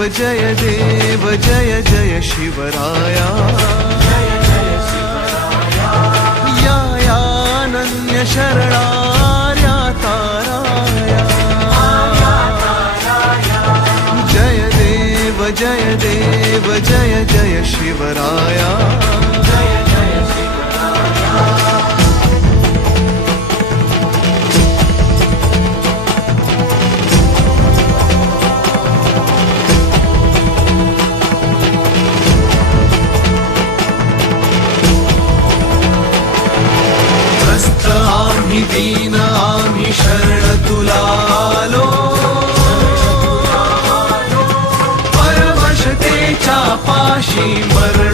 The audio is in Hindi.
जय देव जय जय शिवराया या अनन्य शरणार्या ताराया जय देव जय देव जय जय शिवराया दीन आम्ही शरण तुला आलो परवशतेच्या पाशी मरण